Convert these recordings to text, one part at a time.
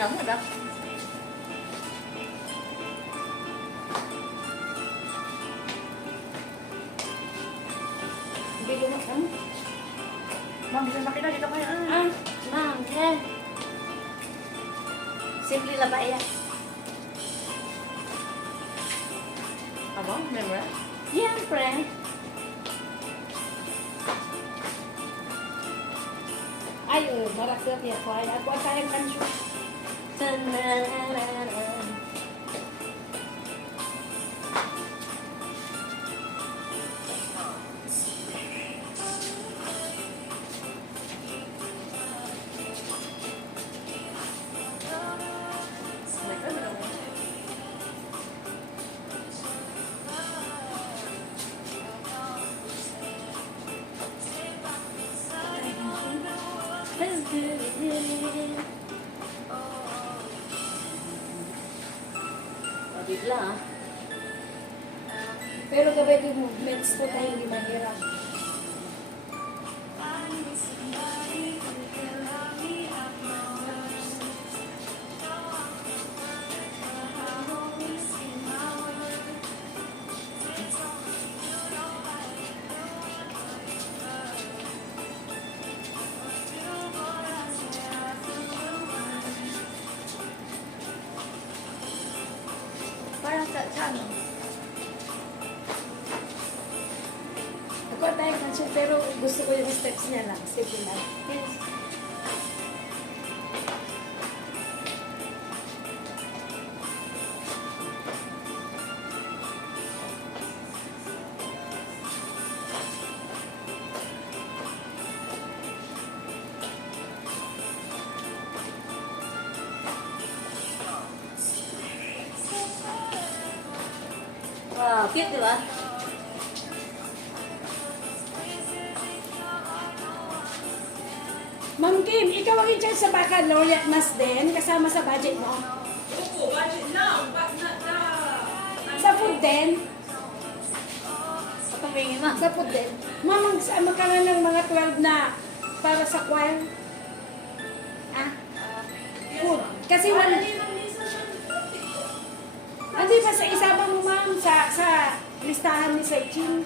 na mo dah. Bili mo ka? Ma'am, bisa makita dito kayo. Ma'am, eh. Simple lang ba yan? Apa? Memang. Yan, friend. Ay, marakot yan. Ako ang tayang kansyo. Tanananan. Bigla ah. Pero kapag yung movements ko tayo hindi mahirap. Parang sa ano? Ako ang tayang kansyo pero gusto ko yung steps niya lang. Sige lang. Yes. Wow, cute, di ba? Ma'am Kim, ikaw ang in-charge sa baccalaureate mas din, kasama sa budget mo. Oo, budget lang. Sa food din. Patumingin na. Sa food din. Ma'am, magkaroon ng mga 12 na para sa choir. Ah? Food. Kasi wala. Hindi pa sa isama mo ma'am, sa listahan ni Sir Chin.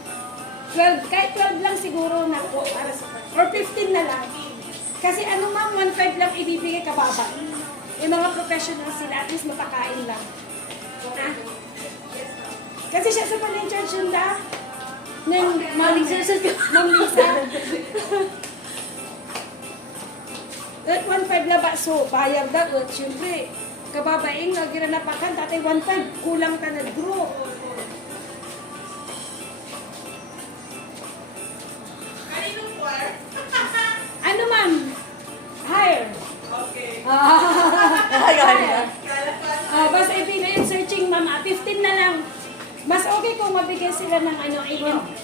12, kahit 12 lang siguro na po para sa or 15 na lang. Kasi ano ma'am, 1.5 lang ibibigay kababa. Yung mga professionals sila, at least mapakain lang. Ah? Kasi siya sa pala in charge yun da. Nang Maling susod ka. Ma'am Lisa. At 1.5 na ba? So, bayar dagot. Siyempre, kababaing nga ginanapakan. Tatay 1.5, kulang ka na grow. Kaninong choir? Ano ma'am? Hire. Okay. Hire. Kala ko Basta ibigay yung searching ma'am. 15 na lang. Mas okay kung mabigyan sila ng ano,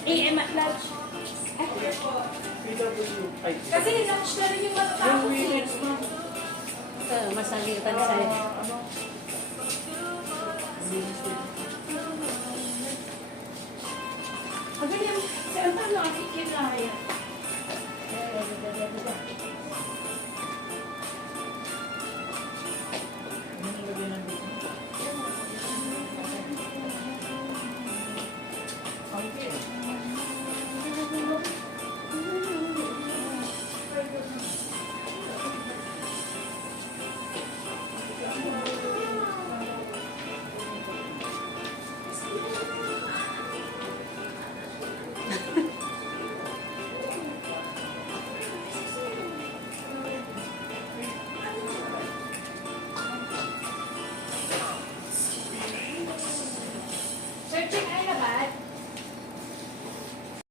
AM at lunch. Kasi lunch na rin yung matatapos. Ito, mas nagitan sa'yo. Pag ganyan, saan paano akikilaya?